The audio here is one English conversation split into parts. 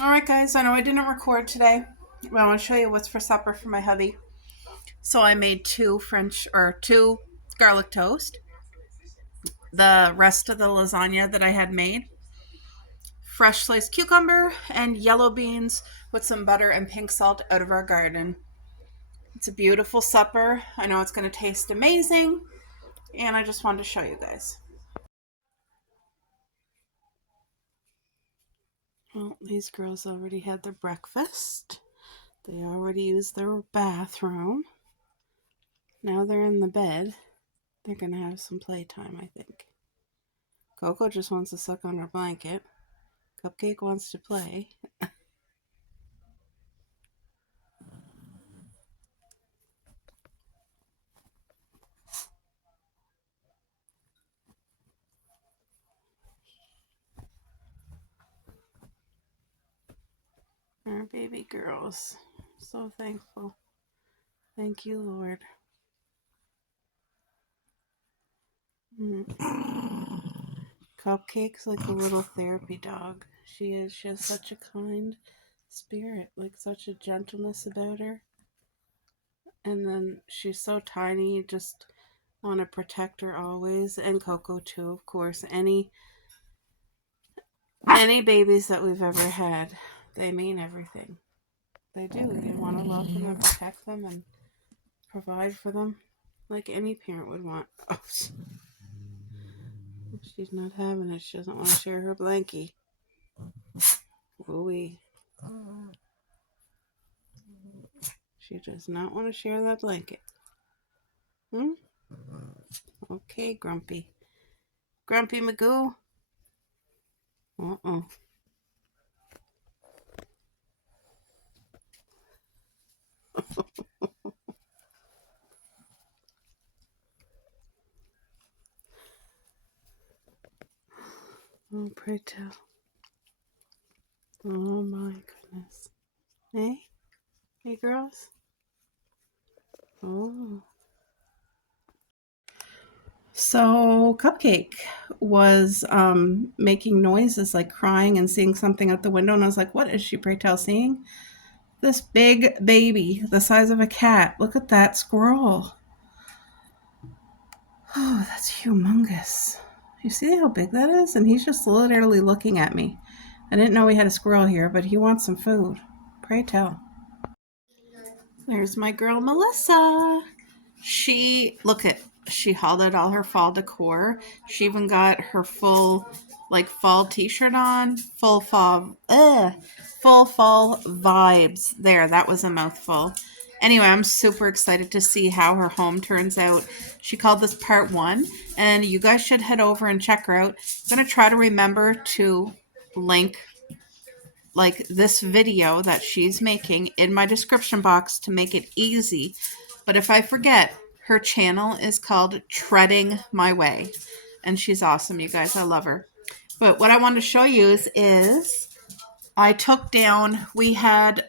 Alright guys, I know I didn't record today, but I want to show you what's for supper for my hubby. So I made two garlic toast, the rest of the lasagna that I had made, fresh sliced cucumber, and yellow beans with some butter and pink salt out of our garden. It's a beautiful supper. I know it's going to taste amazing, and I just wanted to show you guys. Well, these girls already had their breakfast. They already used their bathroom. Now they're in the bed. They're going to have some playtime, I think. Coco just wants to suck on her blanket. Cupcake wants to play. Our baby girls. So thankful. Thank you, Lord. Cupcake's like a little therapy dog. She is. She has such a kind spirit, like such a gentleness about her. And then she's so tiny, you just want to protect her always. And Coco too, of course. Any babies that we've ever had, they mean everything. They do. You want to love them and protect them and provide for them like any parent would want. Oh, she's not having it. She doesn't want to share her blankie. Ooh-wee. She does not want to share that blanket. Okay, Grumpy. Grumpy Magoo. Uh-uh. Oh, pray tell. Oh my goodness. Hey? Hey, girls? Oh. So, Cupcake was making noises like crying and seeing something out the window. And I was like, what is she, pray tell, seeing? This big baby, the size of a cat. Look at that squirrel. Oh, that's humongous. You see how big that is? And he's just literally looking at me. I didn't know we had a squirrel here, but he wants some food. Pray tell. There's my girl Melissa. She hauled out all her fall decor. She even got her full fall t-shirt on, full fall vibes. There, that was a mouthful. Anyway, I'm super excited to see how her home turns out. She called this part 1, and you guys should head over and check her out. I'm going to try to remember to link this video that she's making in my description box to make it easy. But if I forget, her channel is called Treading My Way. And she's awesome, you guys. I love her. But what I want to show you is I took down, we had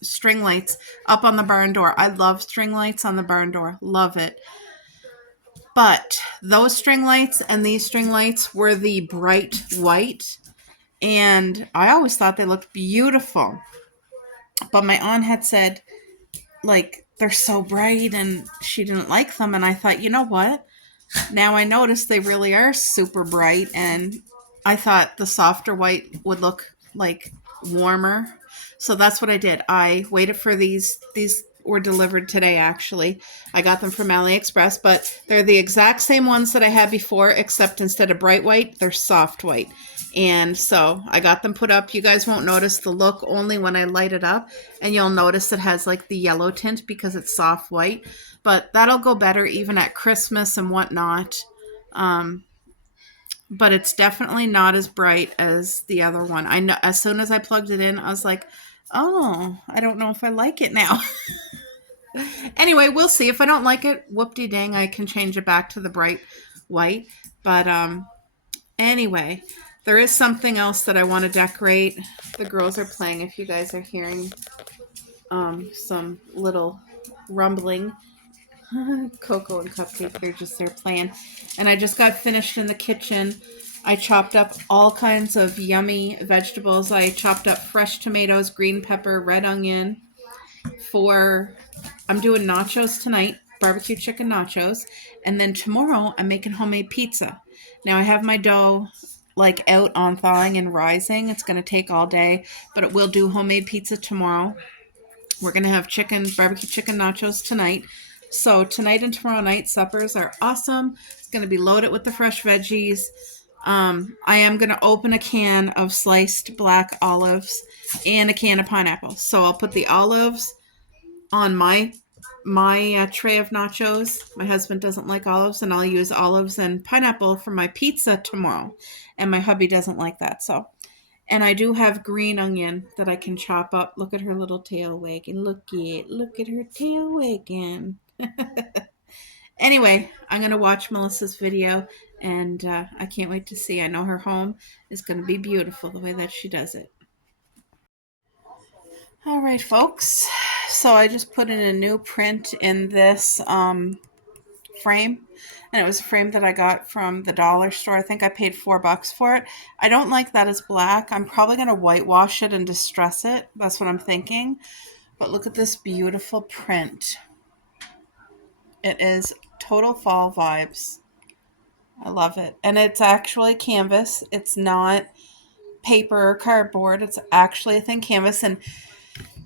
string lights up on the barn door. I love string lights on the barn door. Love it. But those string lights and these string lights were the bright white. And I always thought they looked beautiful. But my aunt had said, they're so bright and she didn't like them. And I thought, you know what? Now I notice they really are super bright. And I thought the softer white would look warmer. So that's what I did. I waited for these. These were delivered today, actually. I got them from AliExpress, but they're the exact same ones that I had before, except instead of bright white, they're soft white. And so I got them put up. You guys won't notice the look only when I light it up. And you'll notice it has the yellow tint because it's soft white. But that'll go better even at Christmas and whatnot. But it's definitely not as bright as the other one. I know as soon as I plugged it in, I was like, oh, I don't know if I like it now. Anyway, we'll see. If I don't like it, whoop-de-dang, I can change it back to the bright white. But anyway, there is something else that I want to decorate. The girls are playing. If you guys are hearing some little rumbling, Coco and Cupcake, they're just there playing. And I just got finished in the kitchen I chopped up all kinds of yummy vegetables. I chopped up fresh tomatoes, green pepper, red onion for I'm doing nachos tonight, barbecue chicken nachos, and then tomorrow I'm making homemade pizza. Now I have my dough like out on thawing and rising. It's going to take all day, but it will do homemade pizza tomorrow. We're going to have barbecue chicken nachos tonight. So tonight and tomorrow night suppers are awesome. It's going to be loaded with the fresh veggies. I am going to open a can of sliced black olives and a can of pineapple. So I'll put the olives on my tray of nachos. My husband doesn't like olives, and I'll use olives and pineapple for my pizza tomorrow. And my hubby doesn't like that. So, and I do have green onion that I can chop up. Look at her little tail wagging. Look at her tail wagging. Anyway, I'm going to watch Melissa's video, and I can't wait to see. I know her home is going to be beautiful the way that she does it. All right, folks. So I just put in a new print in this frame, and it was a frame that I got from the dollar store. I think I paid $4 for it. I don't like that as black. I'm probably going to whitewash it and distress it. That's what I'm thinking. But look at this beautiful print. It is total fall vibes. I love it. And it's actually canvas. It's not paper or cardboard. It's actually a thin canvas. And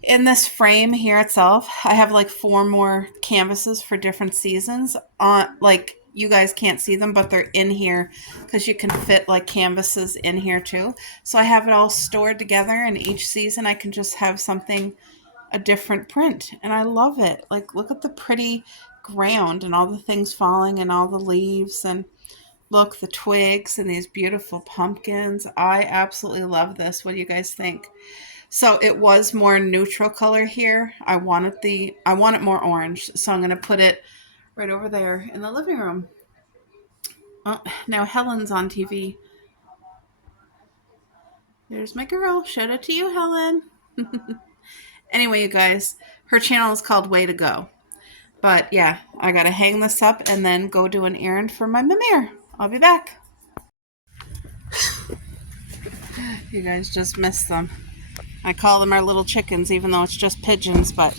in this frame here itself, I have like 4 more canvases for different seasons. Like you guys can't see them, but they're in here because you can fit like canvases in here too. So I have it all stored together, and each season I can just have something, a different print, and I love it. Like look at the pretty ground and all the things falling and all the leaves, and look, the twigs and these beautiful pumpkins. I absolutely love this. What do you guys think? So it was more neutral color here. I want it more orange. So I'm going to put it right over there in the living room. Oh, now Helen's on TV. There's my girl. Shout out to you, Helen. Anyway, you guys, her channel is called Way to Go. But yeah, I got to hang this up and then go do an errand for my Mimir. I'll be back. You guys just missed them. I call them our little chickens, even though it's just pigeons, but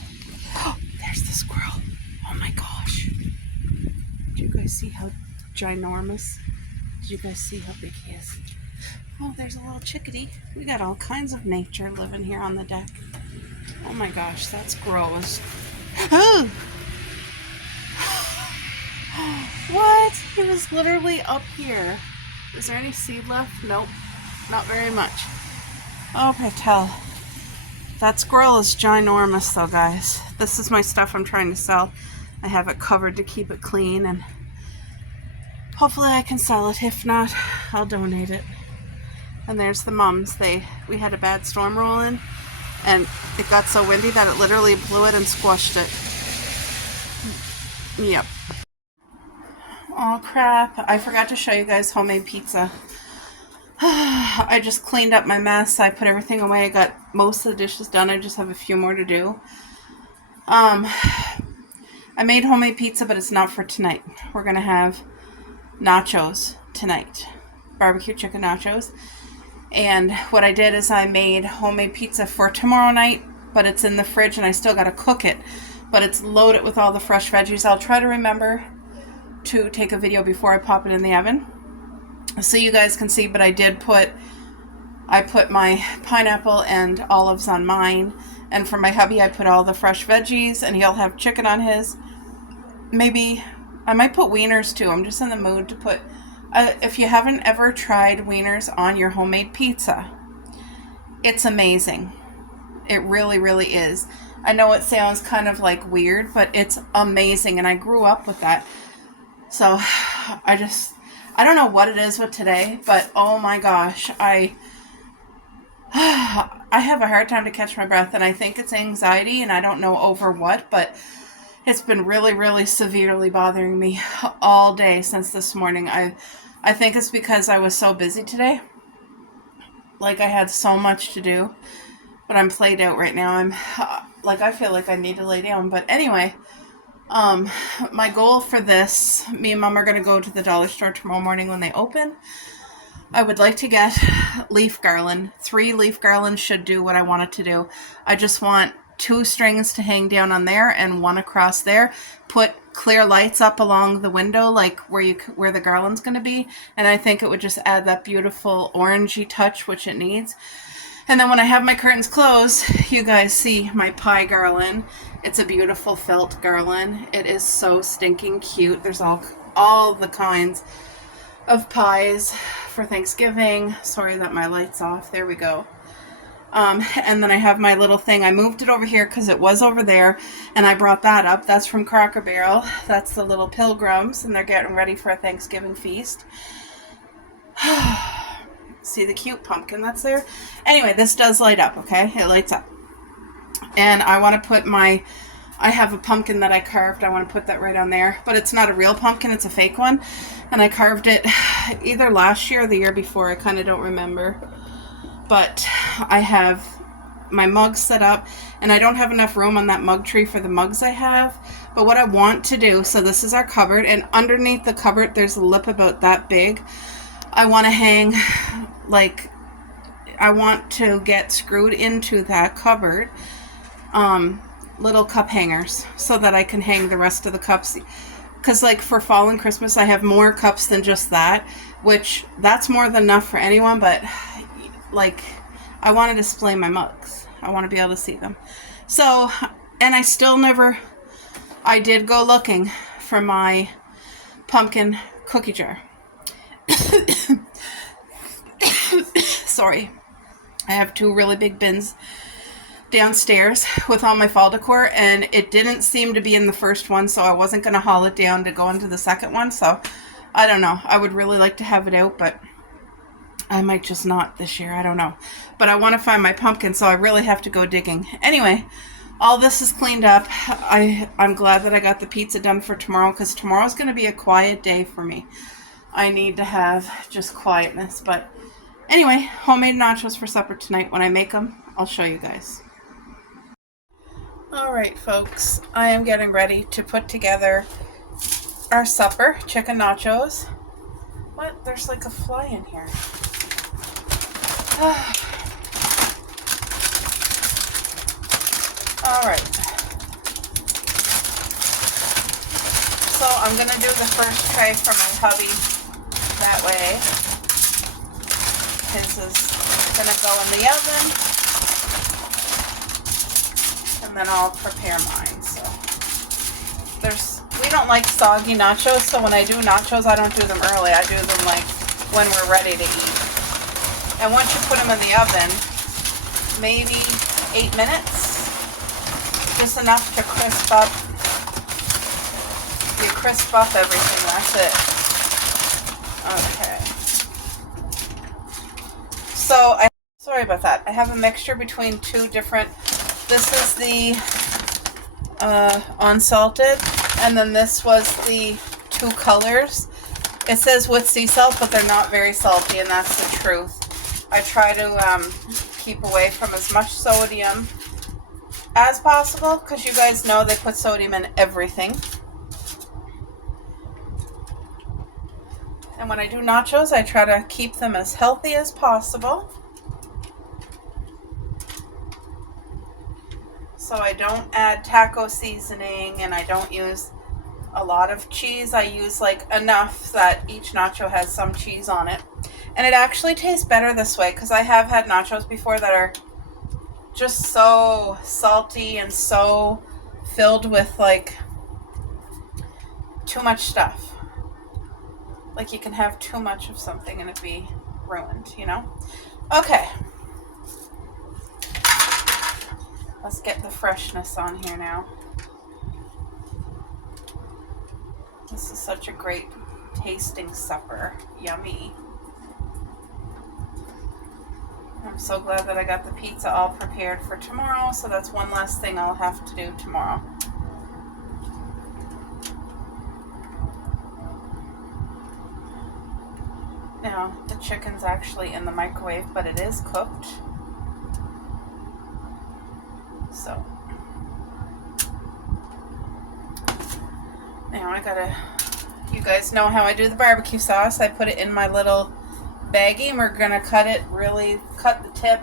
there's the squirrel. Oh my gosh. Did you guys see how ginormous? Did you guys see how big he is? Oh, there's a little chickadee. We got all kinds of nature living here on the deck. Oh my gosh, that's gross. Oh! What? He was literally up here. Is there any seed left? Nope. Not very much. Oh, Patel. That squirrel is ginormous though, guys. This is my stuff I'm trying to sell. I have it covered to keep it clean, and hopefully I can sell it. If not, I'll donate it. And there's the mums. We had a bad storm roll in, and it got so windy that it literally blew it and squashed it. Yep. Oh crap. I forgot to show you guys homemade pizza. I just cleaned up my mess. I put everything away. I got most of the dishes done. I just have a few more to do. I made homemade pizza, but it's not for tonight. We're going to have nachos tonight. Barbecue chicken nachos. And what I did is I made homemade pizza for tomorrow night, but it's in the fridge and I still got to cook it. But it's loaded with all the fresh veggies. I'll try to remember to take a video before I pop it in the oven, so you guys can see. But I put my pineapple and olives on mine, and for my hubby I put all the fresh veggies, and he'll have chicken on his. Maybe I might put wieners too. I'm just in the mood to put if you haven't ever tried wieners on your homemade pizza, it's amazing. It really, really is. I know it sounds kind of like weird, but it's amazing, and I grew up with that. So I don't know what it is with today, but oh my gosh, I have a hard time to catch my breath, and I think it's anxiety, and I don't know over what, but it's been really, really severely bothering me all day since this morning. I think it's because I was so busy today. Like, I had so much to do, but I'm played out right now. I feel like I need to lay down, but anyway. My goal for this, me and Mom are going to go to the dollar store tomorrow morning when they open. I would like to get leaf garland. 3 leaf garlands should do what I want it to do. I just want 2 strings to hang down on there and 1 across there. Put clear lights up along the window, like where the garland's going to be, and I think it would just add that beautiful orangey touch which it needs. And then when I have my curtains closed, you guys see my pie garland. It's a beautiful felt garland. It is so stinking cute. There's all the kinds of pies for Thanksgiving. Sorry that my light's off. There we go. And then I have my little thing. I moved it over here because it was over there, and I brought that up. That's from Cracker Barrel. That's the little pilgrims, and they're getting ready for a Thanksgiving feast. See the cute pumpkin that's there? Anyway, this does light up, okay? It lights up. And I want to put I have a pumpkin that I carved. I want to put that right on there. But it's not a real pumpkin. It's a fake one. And I carved it either last year or the year before. I kind of don't remember. But I have my mugs set up. And I don't have enough room on that mug tree for the mugs I have. But what I want to do, so this is our cupboard. And underneath the cupboard, there's a lip about that big. I want to hang, like, I want to get screwed into that cupboard little cup hangers so that I can hang the rest of the cups. Because, like, for fall and Christmas, I have more cups than just that, which that's more than enough for anyone, but, like, I want to display my mugs. I want to be able to see them. So, and I did go looking for my pumpkin cookie jar. Sorry. I have 2 really big bins downstairs with all my fall decor, and it didn't seem to be in the first one, so I wasn't going to haul it down to go into the second one. So I don't know. I would really like to have it out, but I might just not this year. I don't know. But I want to find my pumpkin, so I really have to go digging. Anyway, all this is cleaned up. I'm glad that I got the pizza done for tomorrow, because tomorrow's going to be a quiet day for me. I need to have just quietness. But anyway, homemade nachos for supper tonight. When I make them, I'll show you guys. Alright, folks, I am getting ready to put together our supper, chicken nachos. What? There's like a fly in here. Alright. So I'm going to do the first tray for my hubby that way. His is going to go in the oven. And then I'll prepare mine. So we don't like soggy nachos, so when I do nachos, I don't do them early. I do them like when we're ready to eat. And once you put them in the oven, maybe 8 minutes, just enough to crisp up. You crisp up everything. That's it. Okay. So sorry about that. I have a mixture between 2 different. This is the unsalted, and then this was the 2 colors. It says with sea salt, but they're not very salty, and that's the truth. I try to keep away from as much sodium as possible, because you guys know they put sodium in everything. And when I do nachos, I try to keep them as healthy as possible. So I don't add taco seasoning, and I don't use a lot of cheese. I use like enough that each nacho has some cheese on it. And it actually tastes better this way, because I have had nachos before that are just so salty and so filled with like too much stuff. Like you can have too much of something and it be ruined, you know? Okay. Let's get the freshness on here now. This is such a great tasting supper. Yummy. I'm so glad that I got the pizza all prepared for tomorrow, so that's one last thing I'll have to do tomorrow. Now, the chicken's actually in the microwave, but it is cooked. So, now you guys know how I do the barbecue sauce. I put it in my little baggie, and we're gonna cut the tip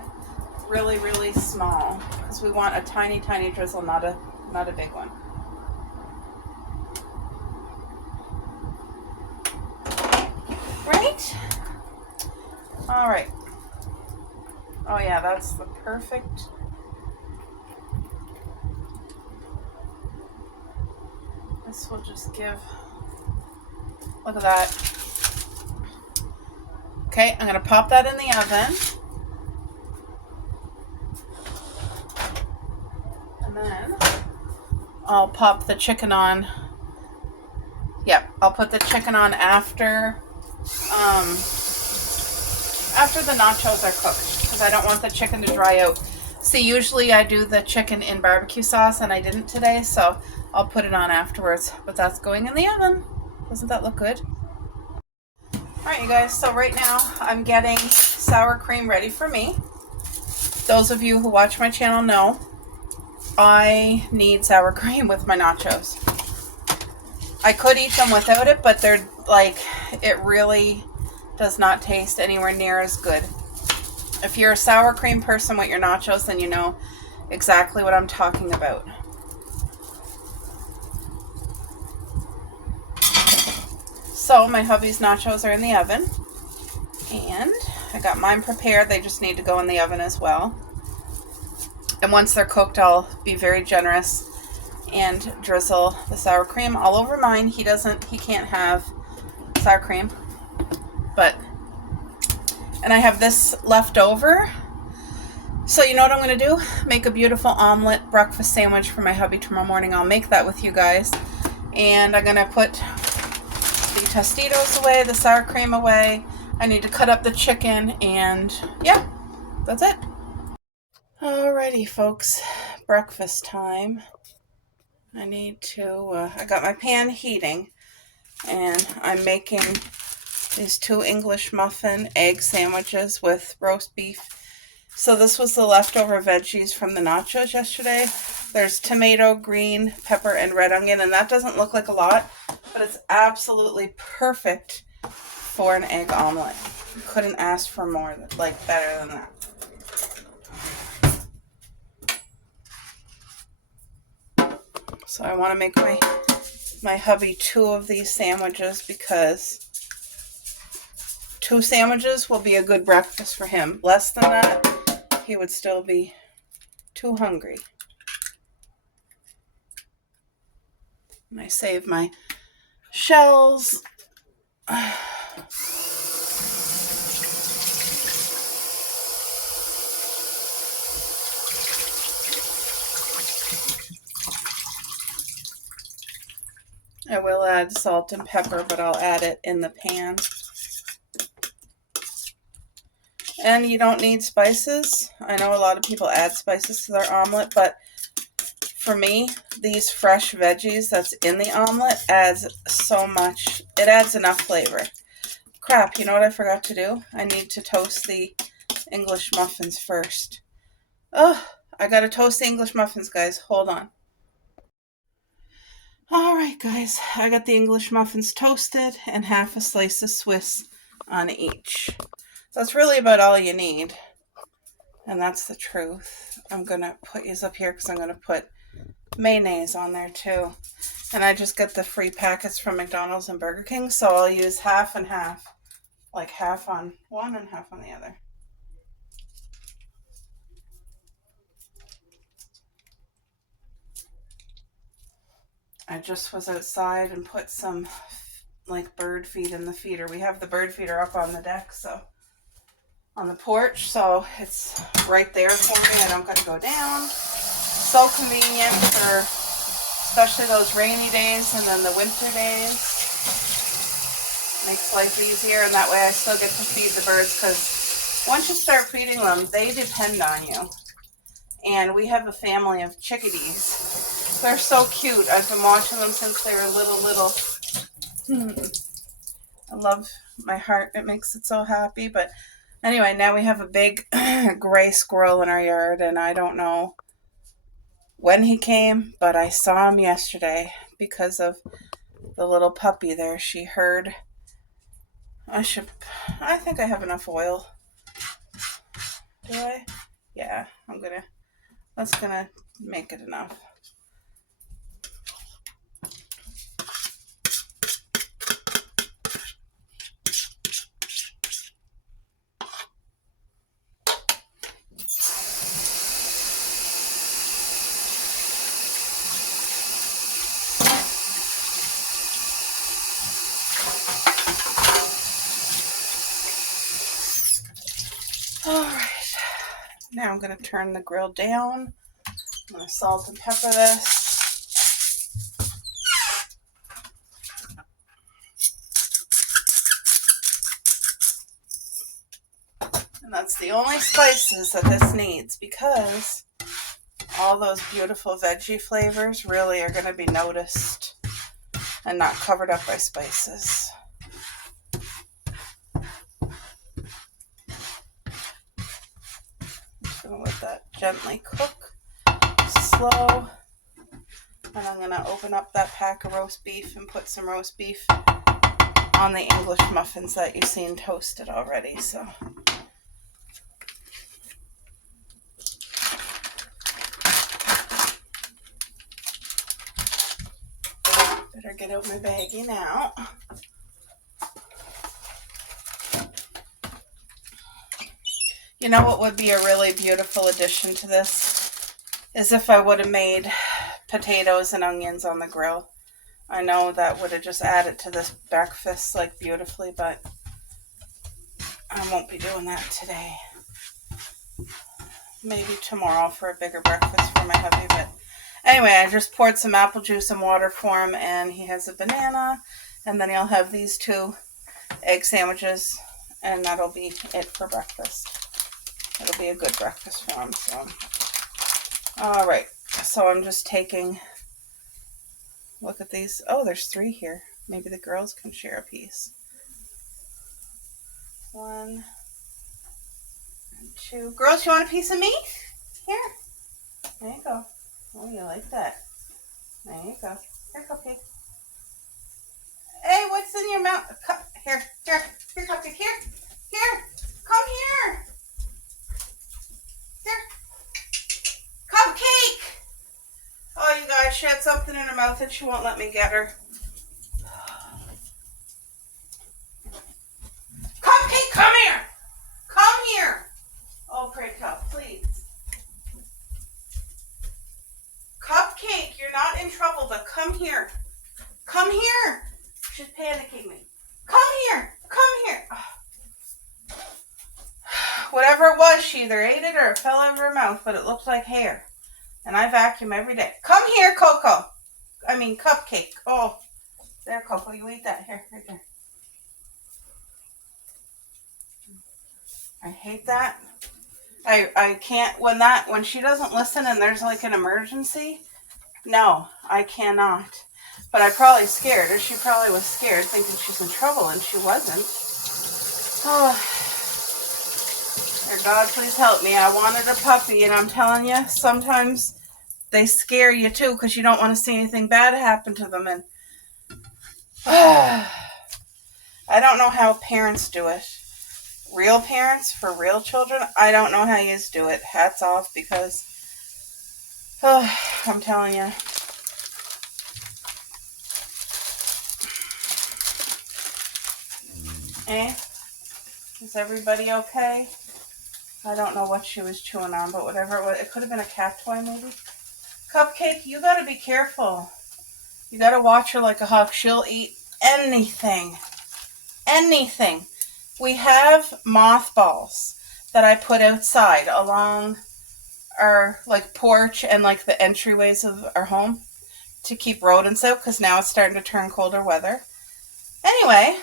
really, really small because we want a tiny, tiny drizzle, not a big one. Right? All right. Oh yeah, that's the perfect. This will just give. Look at that. Okay, I'm gonna pop that in the oven. And then I'll pop the chicken on. Yep, I'll put the chicken on after the nachos are cooked because I don't want the chicken to dry out. See, usually I do the chicken in barbecue sauce and I didn't today, so I'll put it on afterwards. But that's going in the oven. Doesn't that look good? Alright, you guys, so right now I'm getting sour cream ready for me. Those of you who watch my channel know I need sour cream with my nachos. I could eat them without it, but they're like, it really does not taste anywhere near as good. If you're a sour cream person with your nachos, then you know exactly what I'm talking about. So my hubby's nachos are in the oven, and I got mine prepared. They just need to go in the oven as well. And once they're cooked, I'll be very generous and drizzle the sour cream all over mine. He can't have sour cream, and I have this left over. So you know what I'm going to do? Make a beautiful omelet breakfast sandwich for my hubby tomorrow morning. I'll make that with you guys. And I'm going to put the Tostitos away, the sour cream away. I need to cut up the chicken, and yeah, that's it. Alrighty, folks, breakfast time. I need to, I got my pan heating, and I'm making these 2 English muffin egg sandwiches with roast beef. So this was the leftover veggies from the nachos yesterday. There's tomato, green pepper, and red onion, and that doesn't look like a lot, but it's absolutely perfect for an egg omelet. Couldn't ask for more, like better than that. So I want to make my hubby 2 of these sandwiches because 2 sandwiches will be a good breakfast for him. Less than that, he would still be too hungry. And I save my shells. I will add salt and pepper, but I'll add it in the pan. And you don't need spices. I know a lot of people add spices to their omelet, but for me, these fresh veggies that's in the omelet adds so much. It adds enough flavor. Crap, you know what I forgot to do? I need to toast the English muffins first. Oh, I gotta toast the English muffins, guys. Hold on. Alright, guys. I got the English muffins toasted and half a slice of Swiss on each. That's really about all you need. And that's the truth. I'm going to put these up here because I'm going to put mayonnaise on there too. And I just get the free packets from McDonald's and Burger King, so I'll use half and half. Like half on one and half on the other. I just was outside and put some like bird feed in the feeder. We have the bird feeder up on the deck, so on the porch, so it's right there for me. I don't got to go down. So convenient for especially those rainy days and then the winter days. Makes life easier, and that way I still get to feed the birds, because once you start feeding them, they depend on you. And we have a family of chickadees. They're so cute. I've been watching them since they were little. I love my heart. It makes it so happy. But anyway, now we have a big gray squirrel in our yard, and I don't know when he came, but I saw him yesterday because of the little puppy there. She heard I think I have enough oil. Do I? Yeah, that's gonna make it enough. All right, now I'm gonna turn the grill down. I'm gonna salt and pepper this. And that's the only spices that this needs because all those beautiful veggie flavors really are going to be noticed and not covered up by spices. I'm going to let that gently cook, slow. And I'm going to open up that pack of roast beef and put some roast beef on the English muffins that you've seen toasted already. So better get out my baggie now. You know what would be a really beautiful addition to this is if I would have made potatoes and onions on the grill. I know that would have just added to this breakfast like beautifully, but I won't be doing that today. Maybe tomorrow for a bigger breakfast for my hubby, but anyway, I just poured some apple juice and water for him, and he has a banana, and then he'll have these 2 egg sandwiches, and that'll be it for breakfast. It'll be a good breakfast for him. So, all right. So I'm just taking. Look at these. Oh, there's 3 here. Maybe the girls can share a piece. 1 and 2. Girls, you want a piece of meat? Here. There you go. Oh, you like that. There you go. Here, Cupcake. Hey, what's in your mouth? Here, Cupcake. Here. Come here. Here. Cupcake. Oh, you guys, she had something in her mouth and she won't let me get her. Cupcake, come here. Come here. Oh, pray cup, please. Cupcake, you're not in trouble, but come here. Come here. She's panicking me. Come here. Oh. Whatever it was, she either ate it or it fell out of her mouth, but it looked like hair. And I vacuum every day. Come here, Coco. Cupcake. Oh, there, Coco. You eat that. Here, right there. I hate that. I can't, when she doesn't listen and there's like an emergency, no, I cannot. But I probably scared her. She probably was scared thinking she's in trouble and she wasn't. Oh, dear God, please help me. I wanted a puppy and I'm telling you, sometimes they scare you too because you don't want to see anything bad happen to them. And I don't know how parents do it. Real parents for real children, I don't know how you do it. Hats off because, I'm telling you. Is everybody okay? I don't know what she was chewing on, but whatever it was, it could have been a cat toy maybe. Cupcake, you gotta be careful. You gotta watch her like a hawk. She'll eat anything. Anything. We have mothballs that I put outside along our porch and the entryways of our home to keep rodents out because now it's starting to turn colder weather. Anyway,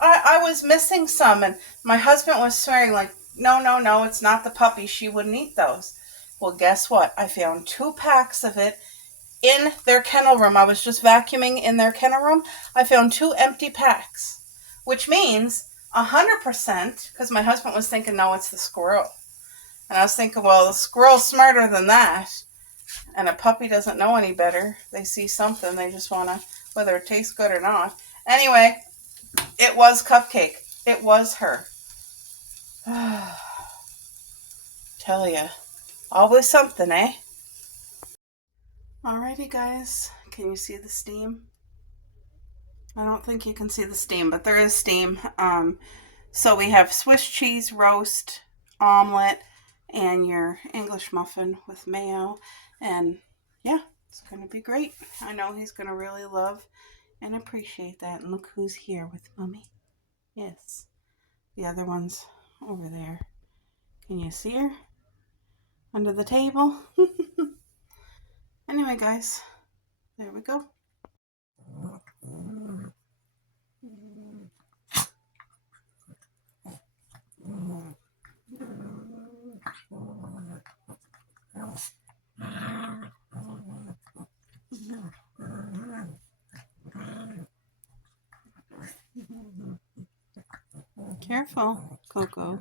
I was missing some and my husband was swearing no, it's not the puppy. She wouldn't eat those. Well, guess what? I found 2 packs of it in their kennel room. I was just vacuuming in their kennel room. I found 2 empty packs, which means 100%, because my husband was thinking, no, it's the squirrel. And I was thinking, well, the squirrel's smarter than that. And a puppy doesn't know any better. They see something, they just want to, whether it tastes good or not. Anyway, it was Cupcake. It was her. Tell ya. Always something, eh? Alrighty, guys. Can you see the steam? I don't think you can see the steam, but there is steam. So we have Swiss cheese roast, omelet, and your English muffin with mayo. And yeah, it's going to be great. I know he's going to really love and appreciate that. And look who's here with Mommy. Yes. The other one's over there. Can you see her? Under the table. Anyway, guys, there we go. Careful, Coco.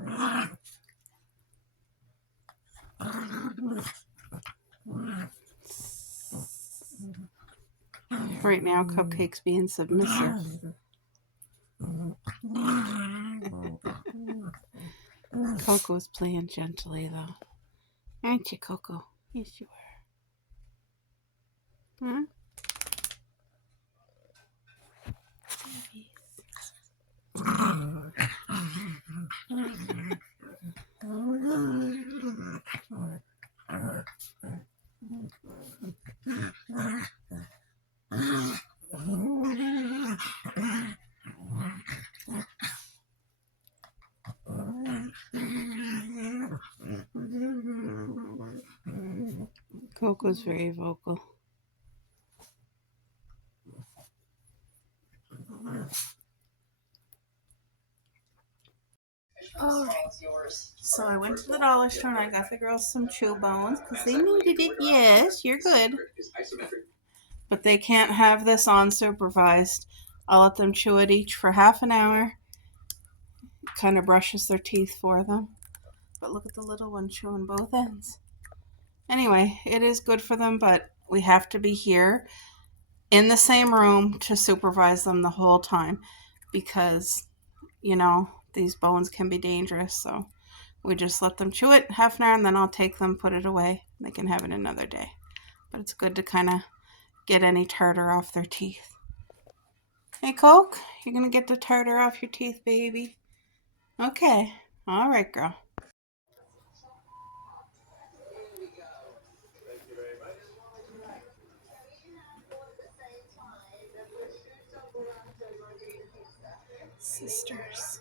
Right now, Cupcake's being submissive. Coco's playing gently, though. Aren't you, Coco? Yes, you are. Huh? Coco's very vocal. Alright, so I went to the dollar store and I got the girls some chew bones because they needed it. Yes, you're good. But they can't have this unsupervised. I'll let them chew it each for half an hour. Kind of brushes their teeth for them. But look at the little one chewing both ends. Anyway, it is good for them, but we have to be here in the same room to supervise them the whole time because, you know, these bones can be dangerous. So we just let them chew it half an hour and then I'll take them, put it away. They can have it another day. But it's good to kind of get any tartar off their teeth. Hey, Coke, you're going to get the tartar off your teeth, baby. Okay. All right, girl. Sisters.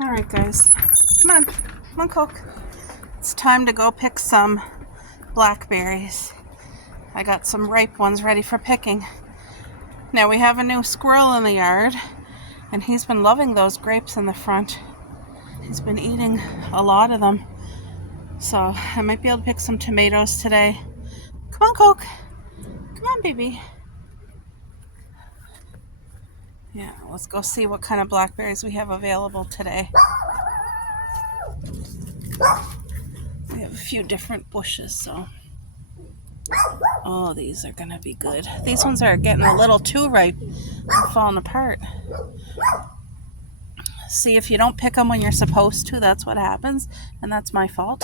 All right, guys. Come on, Coke. It's time to go pick some blackberries. I got some ripe ones ready for picking. Now we have a new squirrel in the yard, and he's been loving those grapes in the front. He's been eating a lot of them. So I might be able to pick some tomatoes today. Come on, Coke. Come on, baby. Yeah, let's go see what kind of blackberries we have available today. We have a few different bushes, so. Oh, these are gonna be good. These ones are getting a little too ripe and falling apart. See, if you don't pick them when you're supposed to, that's what happens, and that's my fault.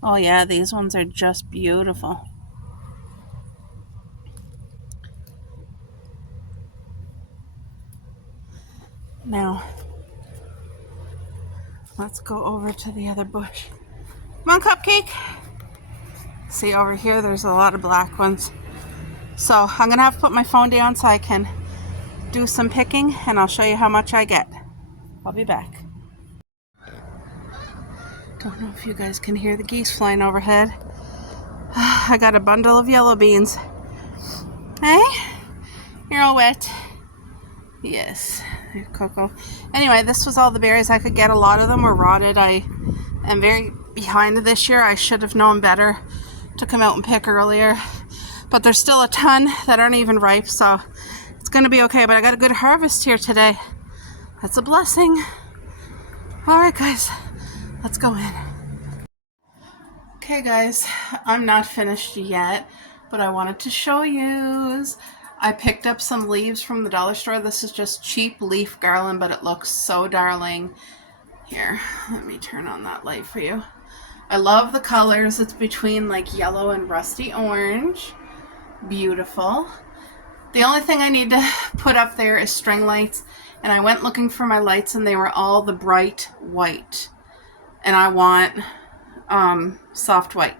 Oh yeah, these ones are just beautiful. Now, let's go over to the other bush. Come on, Cupcake. See, over here, there's a lot of black ones. So I'm going to have to put my phone down so I can do some picking, and I'll show you how much I get. I'll be back. Don't know if you guys can hear the geese flying overhead. I got a bundle of yellow beans. Hey? You're all wet. Yes, Coco. Anyway, this was all the berries I could get. A lot of them were rotted. I am very behind this year. I should have known better to come out and pick earlier. But there's still a ton that aren't even ripe, so it's going to be okay. But I got a good harvest here today. That's a blessing. All right, guys, let's go in. Okay guys, I'm not finished yet, but I wanted to show you. I picked up some leaves from the dollar store. This is just cheap leaf garland, but it looks so darling. Here, let me turn on that light for you. I love the colors. It's between like yellow and rusty orange. Beautiful. The only thing I need to put up there is string lights, and I went looking for my lights and they were all the bright white. And I want soft white.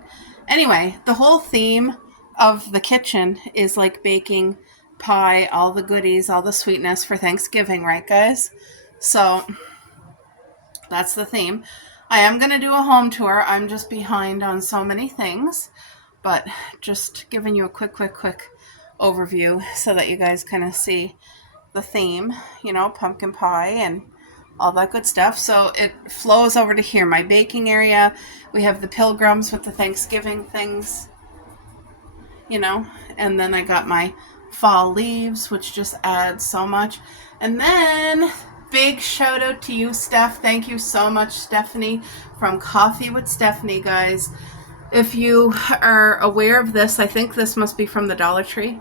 Anyway, the whole theme of the kitchen is like baking pie, all the goodies, all the sweetness for Thanksgiving, right guys? So that's the theme. I am going to do a home tour. I'm just behind on so many things, but just giving you a quick overview so that you guys kind of see the theme, you know, pumpkin pie and all that good stuff. So it flows over to here, my baking area. We have the pilgrims with the Thanksgiving things, you know, and then I got my fall leaves, which just adds so much. And then big shout out to you, Steph. Thank you so much, Stephanie, from Coffee with Stephanie, guys. If you are aware of this, I think this must be from the Dollar Tree.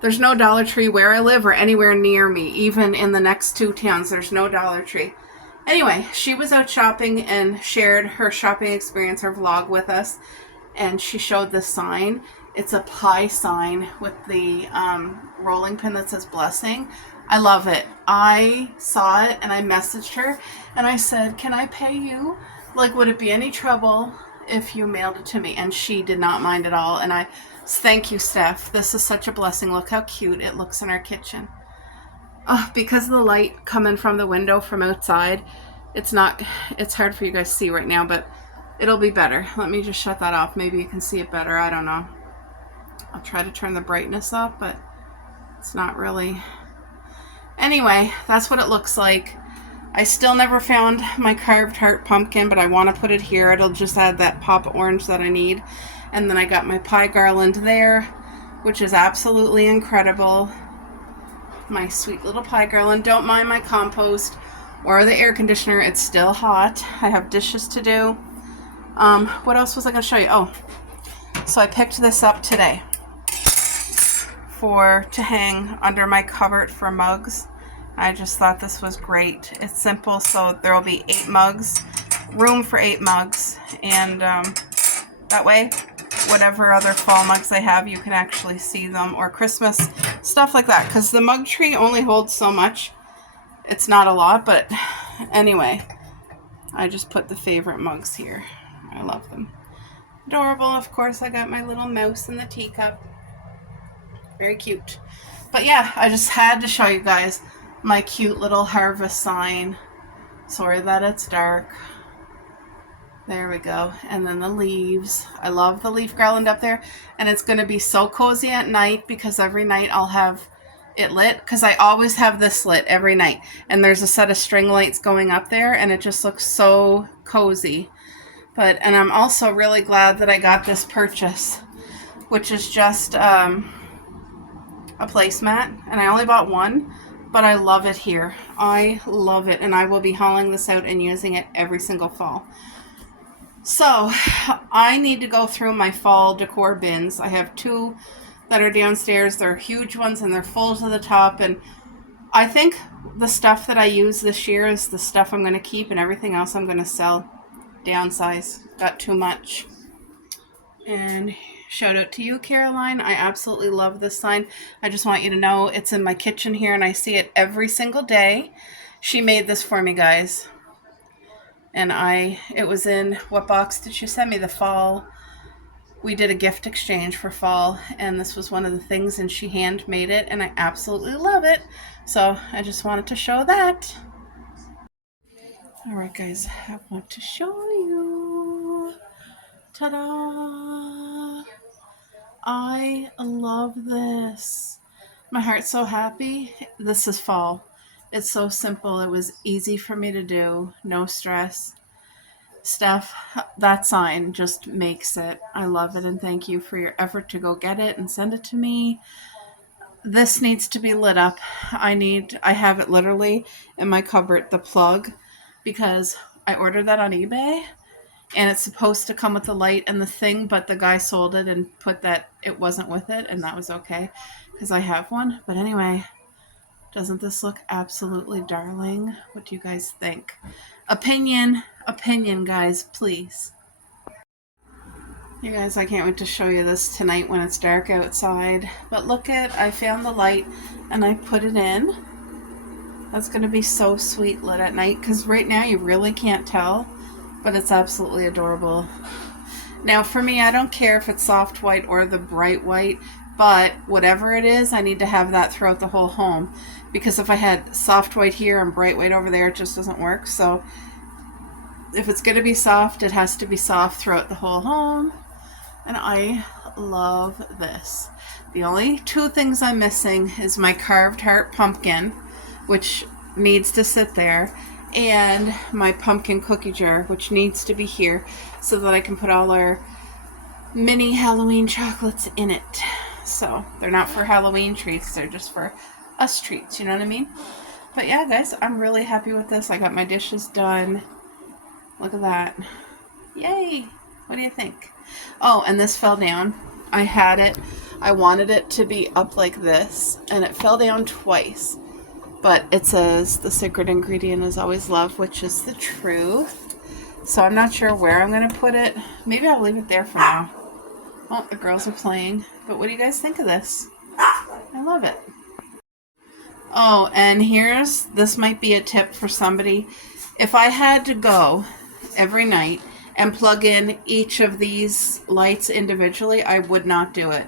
There's no Dollar Tree where I live or anywhere near me. Even in the next 2 towns, there's no Dollar Tree. Anyway, she was out shopping and shared her shopping experience, her vlog with us. And she showed this sign. It's a pie sign with the rolling pin that says blessing. I love it. I saw it and I messaged her and I said, can I pay you? Like, would it be any trouble if you mailed it to me? And she did not mind at all. And I thank you, Steph. This is such a blessing. Look how cute it looks in our kitchen. Because of the light coming from the window from outside, it's hard for you guys to see right now, but it'll be better. Let me just shut that off. Maybe you can see it better. I don't know. I'll try to turn the brightness up, but it's not really. Anyway, that's what it looks like. I still never found my carved heart pumpkin, but I want to put it here. It'll just add that pop of orange that I need. And then I got my pie garland there, which is absolutely incredible. My sweet little pie garland. Don't mind my compost or the air conditioner. It's still hot. I have dishes to do. What else was I going to show you? Oh, so I picked this up today to hang under my cupboard for mugs. I just thought this was great. It's simple, so there will be 8 mugs, room for 8 mugs, and that way, whatever other fall mugs I have, you can actually see them, or Christmas, stuff like that, because the mug tree only holds so much. It's not a lot, but anyway, I just put the favorite mugs here. I love them. Adorable. Of course, I got my little mouse in the teacup. Very cute. But yeah, I just had to show you guys my cute little harvest sign. Sorry that it's dark. There we go. And then the leaves. I love the leaf garland up there. And it's going to be so cozy at night because every night I'll have it lit. Because I always have this lit every night. And there's a set of string lights going up there. And it just looks so cozy. And I'm also really glad that I got this purchase, which is just a placemat. And I only bought one. But I love it here. I love it. And I will be hauling this out and using it every single fall. So I need to go through my fall decor bins. I have 2 that are downstairs. They're huge ones and they're full to the top. And I think the stuff that I use this year is the stuff I'm going to keep, and everything else I'm going to sell. Downsize. Got too much. And shout out to you, Caroline. I absolutely love this sign. I just want you to know it's in my kitchen here and I see it every single day. She made this for me, guys. And it was in, what box did she send me? The fall. We did a gift exchange for fall, and this was one of the things, and she handmade it, and I absolutely love it. So I just wanted to show that. All right, guys, I want to show you. Ta-da! I love this. My heart's so happy. This is fall. It's so simple. It was easy for me to do. No stress. Steph, that sign just makes it. I love it, and thank you for your effort to go get it and send it to me. This needs to be lit up. I have it literally in my cupboard, the plug, because I ordered that on eBay, and it's supposed to come with the light and the thing, but the guy sold it and put that it wasn't with it, and that was okay because I have one. But anyway, doesn't this look absolutely darling? What do you guys think? Opinion, guys, please. You guys, I can't wait to show you this tonight when it's dark outside. But look at, I found the light and I put it in. That's going to be so sweet lit at night because right now you really can't tell, but it's absolutely adorable. Now for me, I don't care if it's soft white or the bright white, but whatever it is, I need to have that throughout the whole home, because if I had soft white here and bright white over there, it just doesn't work. So if it's going to be soft, it has to be soft throughout the whole home. And I love this. The only two things I'm missing is my carved heart pumpkin, which needs to sit there, and my pumpkin cookie jar, which needs to be here so that I can put all our mini Halloween chocolates in it. So they're not for Halloween treats, they're just for us treats, you know what I mean? But yeah, guys, I'm really happy with this. I got my dishes done. Look at that. Yay! What do you think? Oh, and this fell down. I had it. I wanted it to be up like this, and it fell down twice. But it says the secret ingredient is always love, which is the truth. So I'm not sure where I'm going to put it. Maybe I'll leave it there for now. Oh, the girls are playing. But what do you guys think of this? I love it. Oh, and this might be a tip for somebody. If I had to go every night and plug in each of these lights individually, I would not do it.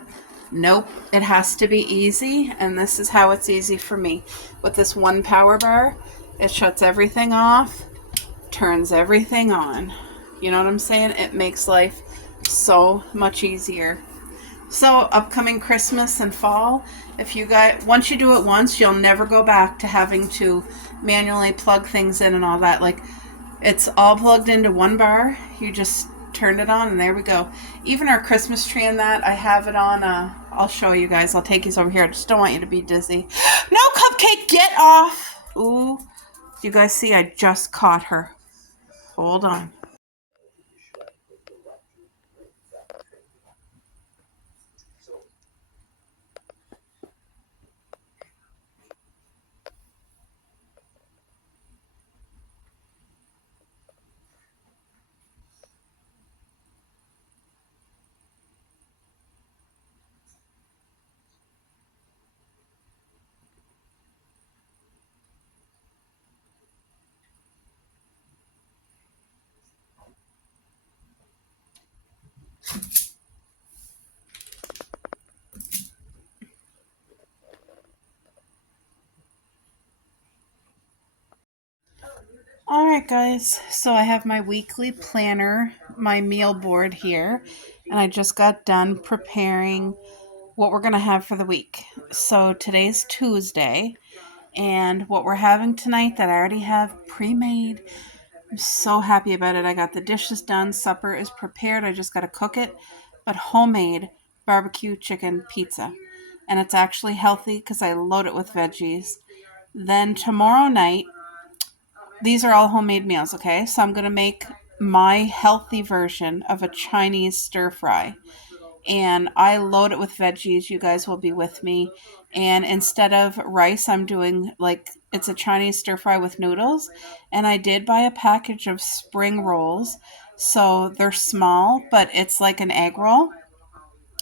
Nope, it has to be easy, and this is how it's easy for me. With this one power bar, it shuts everything off, turns everything on. You know what I'm saying? It makes life so much easier. So, upcoming Christmas and fall, once you do it once, you'll never go back to having to manually plug things in and all that. Like, it's all plugged into one bar. You just turned it on, and there we go. Even our Christmas tree and that, I have it on. I'll show you guys. I'll take you over here. I just don't want you to be dizzy. No, Cupcake, get off! Ooh, you guys see? I just caught her. Hold on. All right, guys. So I have my weekly planner, my meal board here, and I just got done preparing what we're going to have for the week. So today's Tuesday, and what we're having tonight that I already have pre-made. I'm so happy about it. I got the dishes done. Supper is prepared. I just got to cook it. But homemade barbecue chicken pizza. And it's actually healthy because I load it with veggies. Then tomorrow night, these are all homemade meals, okay? So I'm going to make my healthy version of a Chinese stir fry. And I load it with veggies. You guys will be with me. And instead of rice, I'm doing it's a Chinese stir fry with noodles. And I did buy a package of spring rolls. So they're small, but it's like an egg roll.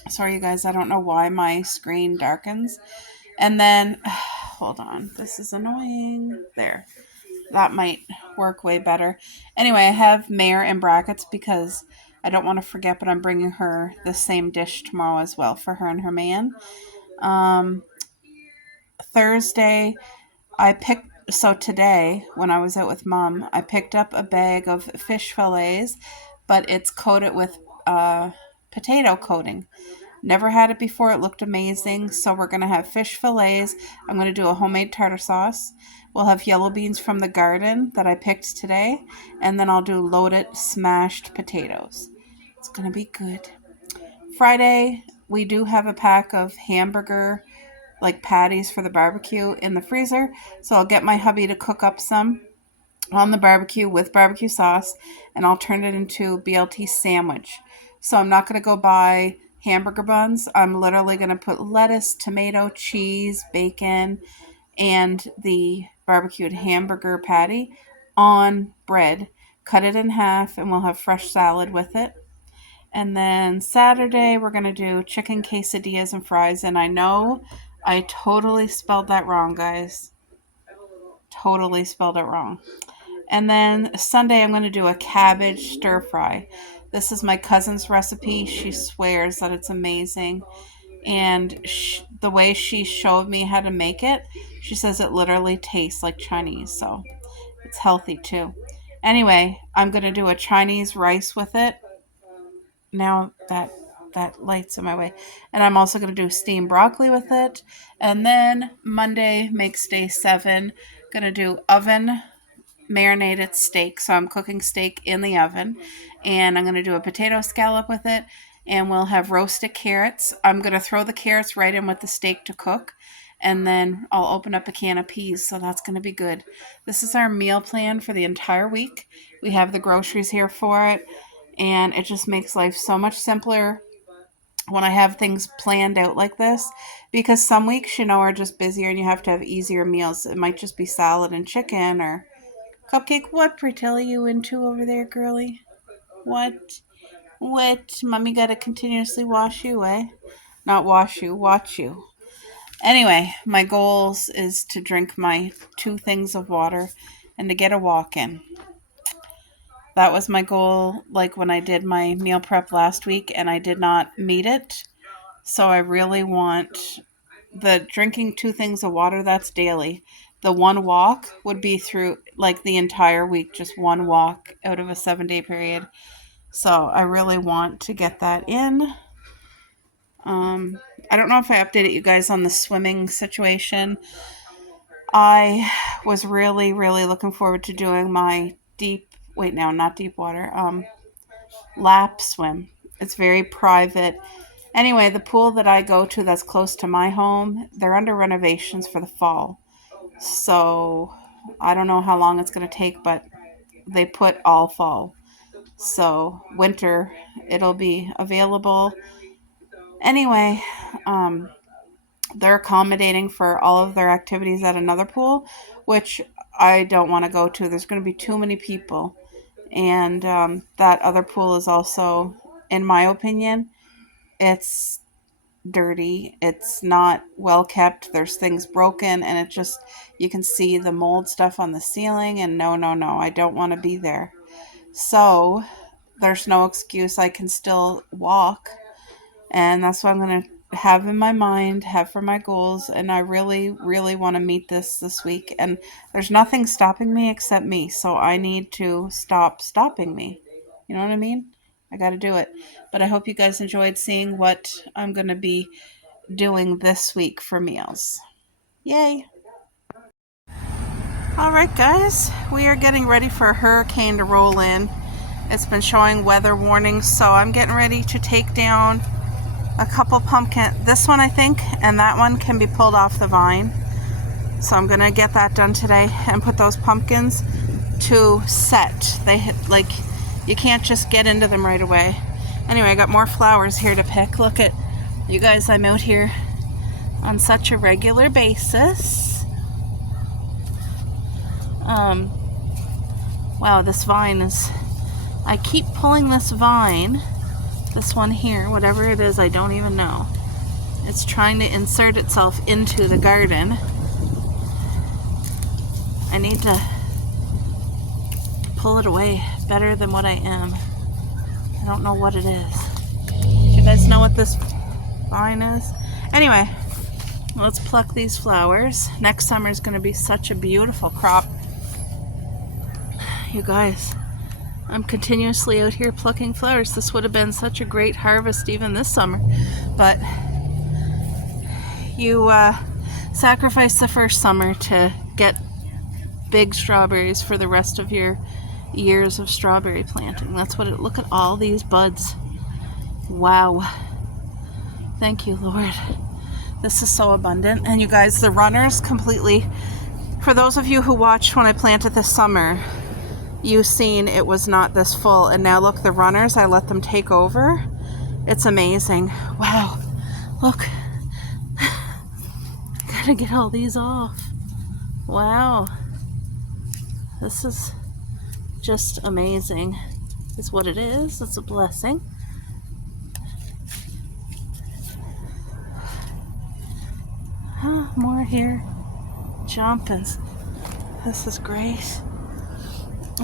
Sorry, you guys, I don't know why my screen darkens. And then, hold on, this is annoying. There. That might work way better. Anyway, I have Mare in brackets because I don't want to forget, but I'm bringing her the same dish tomorrow as well for her and her man. Thursday, so today, when I was out with Mom, I picked up a bag of fish fillets, but it's coated with potato coating. Never had it before. It looked amazing. So we're going to have fish fillets. I'm going to do a homemade tartar sauce. We'll have yellow beans from the garden that I picked today. And then I'll do loaded smashed potatoes. It's going to be good. Friday, we do have a pack of hamburger patties for the barbecue in the freezer. So I'll get my hubby to cook up some. on the barbecue with barbecue sauce, and I'll turn it into BLT sandwich. So I'm not going to go buy hamburger buns. I'm literally going to put lettuce, tomato, cheese, bacon, and the barbecued hamburger patty on bread. Cut it in half, and we'll have fresh salad with it. And then Saturday, we're going to do chicken quesadillas and fries. And I know I totally spelled that wrong, guys. Totally spelled it wrong. And then Sunday, I'm going to do a cabbage stir fry. This is my cousin's recipe. She swears that it's amazing. And the way she showed me how to make it, she says it literally tastes like Chinese. So it's healthy too. Anyway, I'm going to do a Chinese rice with it. Now that light's in my way. And I'm also going to do steamed broccoli with it. And then Monday makes day 7. Going to do oven marinated steak. So I'm cooking steak in the oven, and I'm going to do a potato scallop with it, and we'll have roasted carrots. I'm going to throw the carrots right in with the steak to cook, and then I'll open up a can of peas. So that's going to be good. This is our meal plan for the entire week. We have the groceries here for it, and it just makes life so much simpler when I have things planned out like this, because some weeks, are just busier and you have to have easier meals. It might just be salad and chicken or Cupcake. What pretell are you into over there, girly? What? Mommy gotta continuously wash you, eh? Not wash you, watch you. Anyway, my goals is to drink my 2 things of water and to get a walk in. That was my goal, like when I did my meal prep last week, and I did not meet it. So I really want the drinking 2 things of water, that's daily. The one walk would be through like the entire week, just one walk out of a 7-day period. So I really want to get that in. I don't know if I updated you guys on the swimming situation. I was really, really looking forward to doing my not deep water, lap swim. It's very private. Anyway, the pool that I go to that's close to my home, they're under renovations for the fall. So I don't know how long it's going to take, but they put all fall. So winter, it'll be available. Anyway, they're accommodating for all of their activities at another pool, which I don't want to go to. There's going to be too many people. And that other pool is also, in my opinion, it's dirty. It's not well kept. There's things broken, and it just, you can see the mold stuff on the ceiling, and no, I don't want to be there. So there's no excuse. I can still walk, and that's what I'm going to have in my mind, have for my goals, and I really, really want to meet this week, and there's nothing stopping me except me, so I need to stop stopping me. You know what I mean? I got to do it. But I hope you guys enjoyed seeing what I'm going to be doing this week for meals. Yay! Alright guys, we are getting ready for a hurricane to roll in. It's been showing weather warnings, so I'm getting ready to take down a couple pumpkins. This one I think, and that one can be pulled off the vine. So I'm going to get that done today and put those pumpkins to set. You can't just get into them right away. Anyway, I got more flowers here to pick. Look at you guys, I'm out here on such a regular basis. Wow, this vine is, I keep pulling this vine, this one here, whatever it is, I don't even know. It's trying to insert itself into the garden. I need to pull it away better than what I am. I don't know what it is. You guys know what this vine is? Anyway, let's pluck these flowers. Next summer is going to be such a beautiful crop. You guys, I'm continuously out here plucking flowers. This would have been such a great harvest even this summer. But you sacrifice the first summer to get big strawberries for the rest of your years of strawberry planting. That's what look at all these buds. Wow. Thank you, Lord. This is so abundant. And you guys, the runners completely, for those of you who watched when I planted this summer, you seen it was not this full. And now look, the runners, I let them take over. It's amazing. Wow. Look. Gotta get all these off. Wow. This is just amazing. Is what it is. It's a blessing. More here. Jumping. This is great.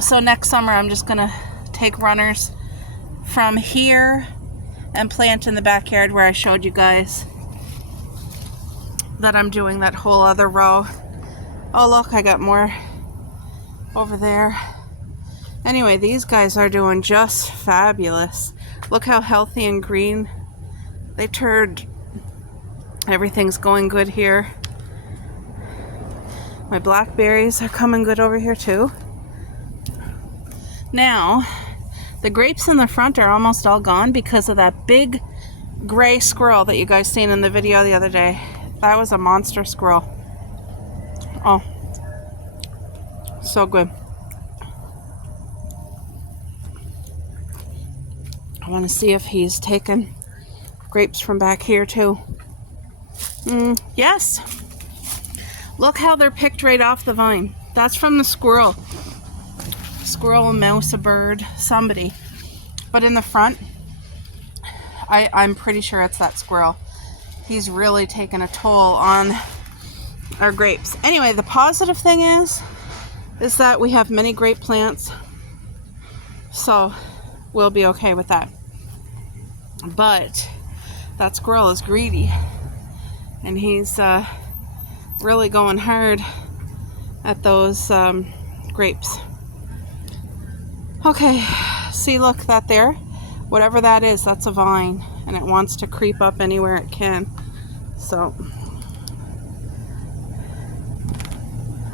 So next summer I'm just gonna take runners from here and plant in the backyard where I showed you guys that I'm doing that whole other row. Oh look, I got more over there. Anyway, these guys are doing just fabulous. Look how healthy and green they turned. Everything's going good here. My blackberries are coming good over here too. Now, the grapes in the front are almost all gone because of that big gray squirrel that you guys seen in the video the other day. That was a monster squirrel. Oh, so good. I want to see if he's taken grapes from back here too. Yes. Look how they're picked right off the vine. That's from the squirrel. Squirrel, a mouse, a bird, somebody. But in the front, I'm pretty sure it's that squirrel. He's really taken a toll on our grapes. Anyway, the positive thing is that we have many grape plants. So we'll be okay with that. But that squirrel is greedy. And he's really going hard at those grapes. Okay, see, look, that there, whatever that is, that's a vine, and it wants to creep up anywhere it can. So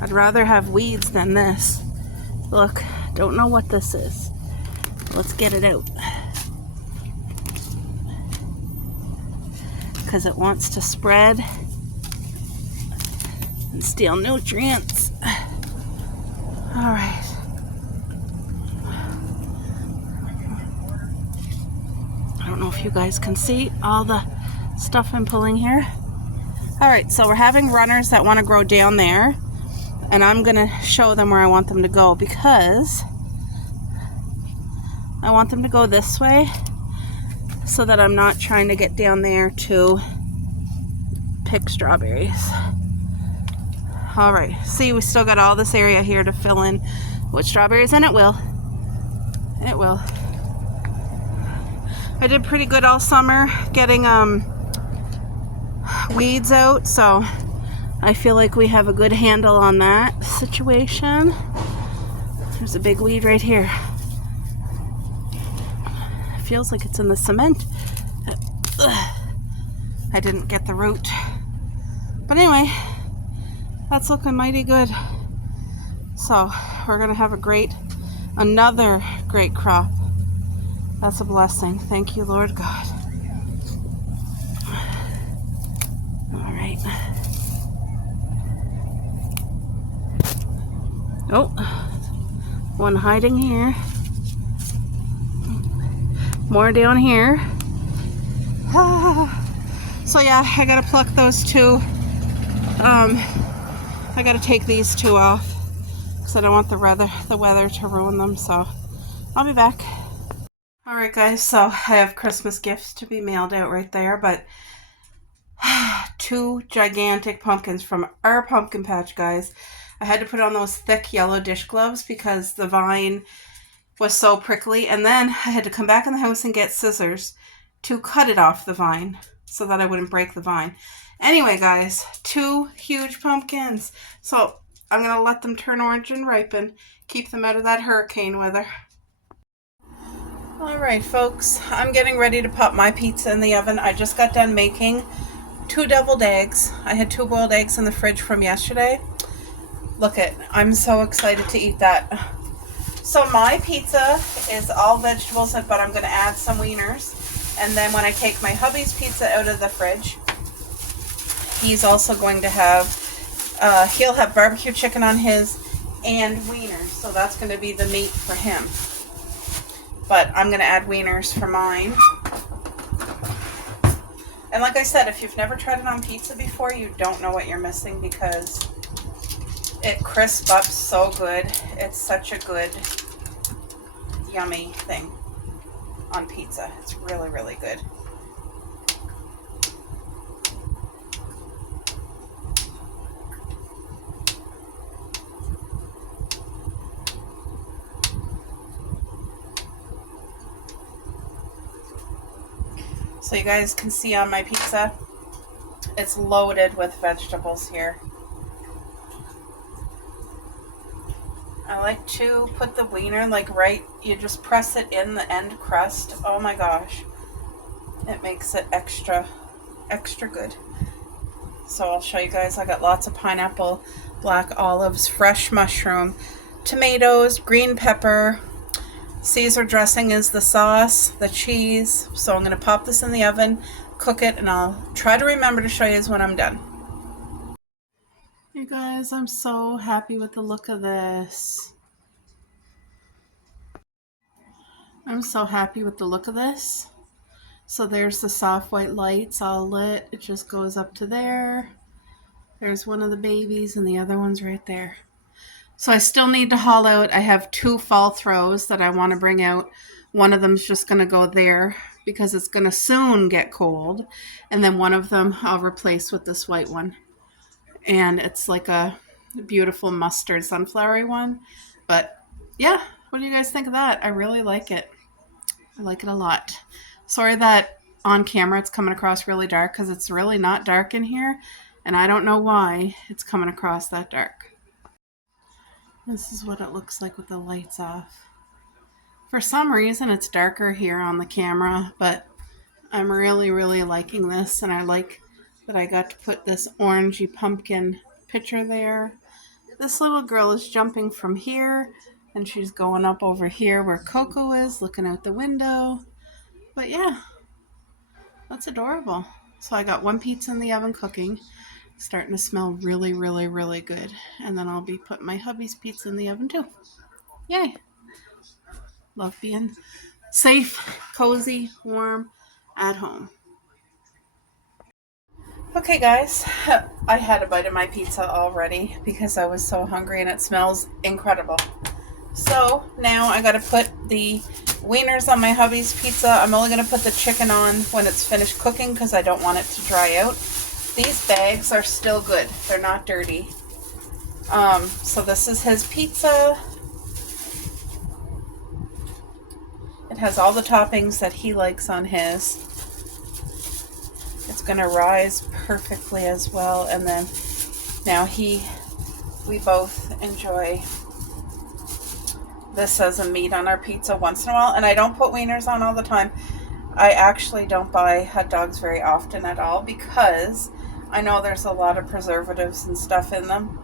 I'd rather have weeds than this. Look, don't know what this is. Let's get it out, because it wants to spread and steal nutrients. All right. I don't know if you guys can see all the stuff I'm pulling here. All right, so we're having runners that want to grow down there, and I'm going to show them where I want them to go, because I want them to go this way so that I'm not trying to get down there to pick strawberries. All right, see, we still got all this area here to fill in with strawberries, and it will. It will. I did pretty good all summer getting weeds out, so I feel like we have a good handle on that situation. There's a big weed right here. It feels like it's in the cement. I didn't get the root. But anyway, that's looking mighty good. So we're gonna have another great crop. That's a blessing. Thank you, Lord God. All right. Oh, one hiding here. More down here. So yeah, I gotta pluck those two. I gotta take these two off because I don't want the weather to ruin them. So I'll be back. All right, guys. So I have Christmas gifts to be mailed out right there, but two gigantic pumpkins from our pumpkin patch, guys. I had to put on those thick yellow dish gloves because the vine was so prickly, and then I had to come back in the house and get scissors to cut it off the vine so that I wouldn't break the vine. Anyway, guys, two huge pumpkins. So I'm going to let them turn orange and ripen, keep them out of that hurricane weather. All right, folks, I'm getting ready to pop my pizza in the oven. I just got done making 2 deviled eggs. I had 2 boiled eggs in the fridge from yesterday. Look I'm so excited to eat that. So my pizza is all vegetables, but I'm going to add some wieners. And then when I take my hubby's pizza out of the fridge, he's also going to have, he'll have barbecue chicken on his and wieners. So that's going to be the meat for him. But I'm going to add wieners for mine. And like I said, if you've never tried it on pizza before, you don't know what you're missing because it crisps up so good. It's such a good, yummy thing on pizza. It's really, really good. So you guys can see on my pizza, it's loaded with vegetables here. I like to put the wiener like right, you just press it in the end crust. Oh my gosh. It makes it extra good. So I'll show you guys. I got lots of pineapple, black olives, fresh mushroom, tomatoes, green pepper. Caesar dressing is the sauce, the cheese. So I'm going to pop this in the oven, cook it, and I'll try to remember to show you when I'm done. You guys, I'm so happy with the look of this. I'm so happy with the look of this. So there's the soft white lights all lit. It just goes up to there. There's one of the babies and the other one's right there. So I still need to haul out. I have 2 fall throws that I want to bring out. One of them's just going to go there because it's going to soon get cold. And then one of them I'll replace with this white one. And it's like a beautiful mustard sunflowery one. But yeah, what do you guys think of that? I really like it. I like it a lot. Sorry that on camera it's coming across really dark because it's really not dark in here. And I don't know why it's coming across that dark. This is what it looks like with the lights off. For some reason it's darker here on the camera, but I'm really, really liking this. And I like that I got to put this orangey pumpkin picture there. This little girl is jumping from here and she's going up over here where Coco is, looking out the window. But yeah, that's adorable. So I got 1 pizza in the oven cooking. Starting to smell really, really, really good. And then I'll be putting my hubby's pizza in the oven too. Yay. Love being safe, cozy, warm, at home. Okay guys, I had a bite of my pizza already because I was so hungry and it smells incredible. So now I got to put the wieners on my hubby's pizza. I'm only going to put the chicken on when it's finished cooking because I don't want it to dry out. These bags are still good. They're not dirty. So this is his pizza. It has all the toppings that he likes on his. It's going to rise perfectly as well. And then now we both enjoy this as a meat on our pizza once in a while. And I don't put wieners on all the time. I actually don't buy hot dogs very often at all because I know there's a lot of preservatives and stuff in them.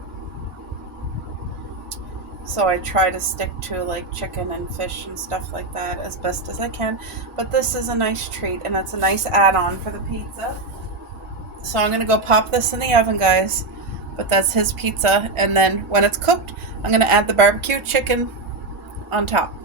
So I try to stick to like chicken and fish and stuff like that as best as I can. But this is a nice treat and it's a nice add-on for the pizza. So I'm going to go pop this in the oven, guys. But that's his pizza. And then when it's cooked, I'm going to add the barbecue chicken on top.